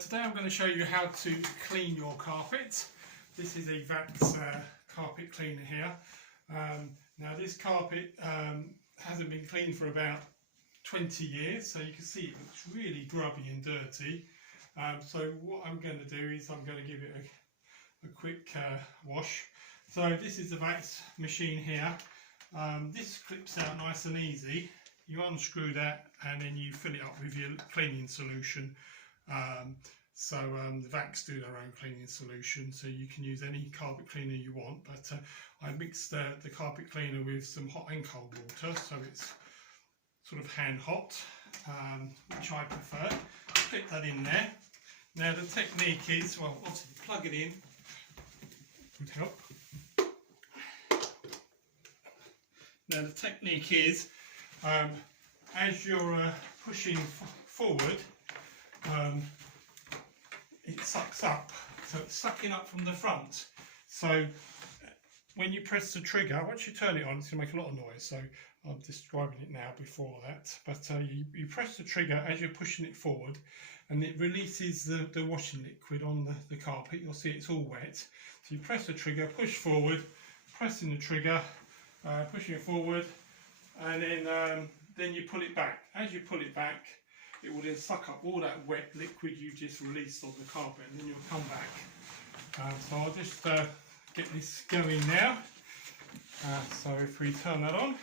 Today I'm going to show you how to clean your carpet. This is a Vax carpet cleaner here. Now this carpet hasn't been cleaned for about 20 years, so you can see it looks really grubby and dirty. So what I'm going to do is I'm going to give it a quick wash. So this is the Vax machine here. This clips out nice and easy. You unscrew that and then you fill it up with your cleaning solution. The Vax do their own cleaning solution, so you can use any carpet cleaner you want, but I mixed the carpet cleaner with some hot and cold water, so it's sort of hand hot, which I prefer. Clip that in there. Now the technique is, well, obviously plug it in, would help. Now the technique is, as you're pushing forward, it sucks up, so it's sucking up from the front. So when you press the trigger, once you turn it on, it's going to make a lot of noise, so I'm describing it now before that. But you press the trigger as you're pushing it forward, and it releases the washing liquid on the carpet. You'll see it's all wet. So you press the trigger, push forward, pressing the trigger, pushing it forward, and then you pull it back. As you pull it back, it will then suck up all that wet liquid you just released on the carpet, and then you'll come back. So I'll just get this going now. So if we turn that on.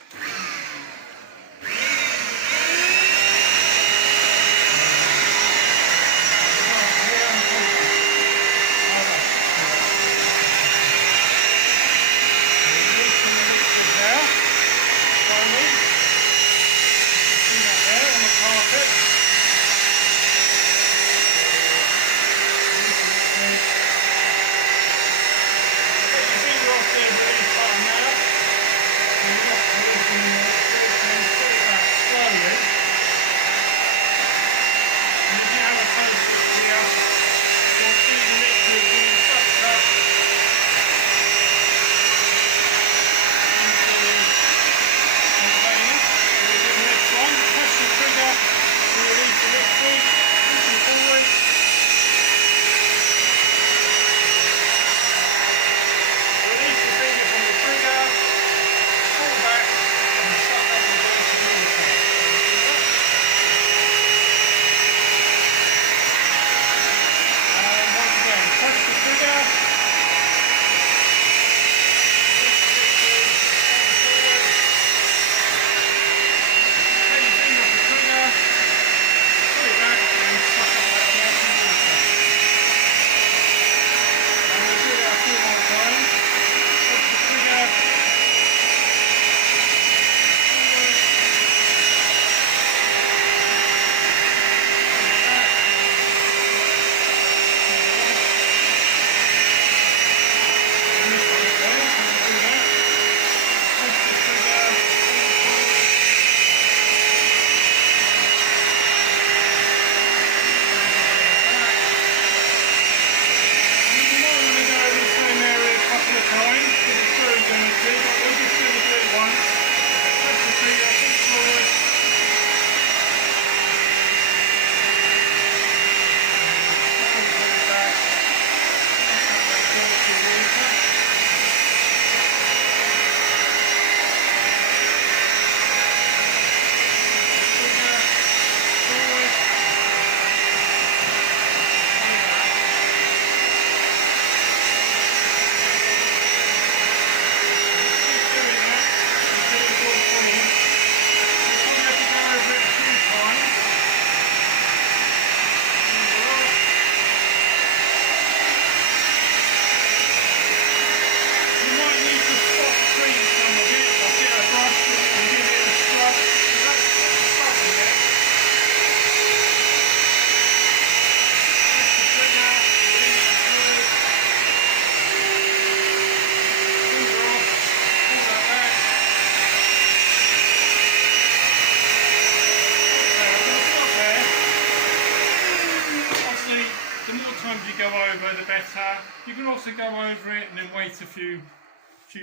Go over the better. You can also go over it and then wait a few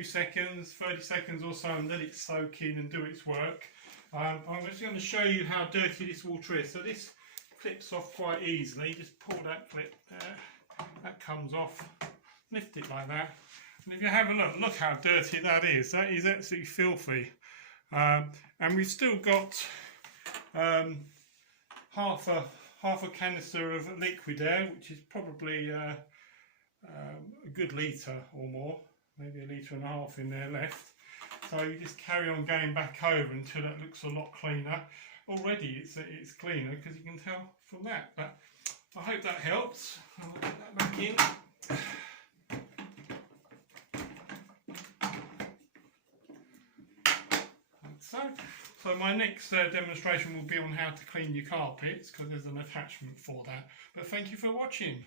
seconds, 30 seconds or so, and let it soak in and do its work. I'm just going to show you how dirty this water is. So this clips off quite easily. Just pull that clip there, that comes off, lift it like that. And if you have a look how dirty that is. That is absolutely filthy. And we've still got half a canister of liquid there, which is probably a good litre or more, maybe 1.5 litres in there left. So you just carry on going back over until it looks a lot cleaner. Already it's cleaner because you can tell from that. But I hope that helps. I'll put that back in. So my next demonstration will be on how to clean your carpets, because there's an attachment for that. But thank you for watching.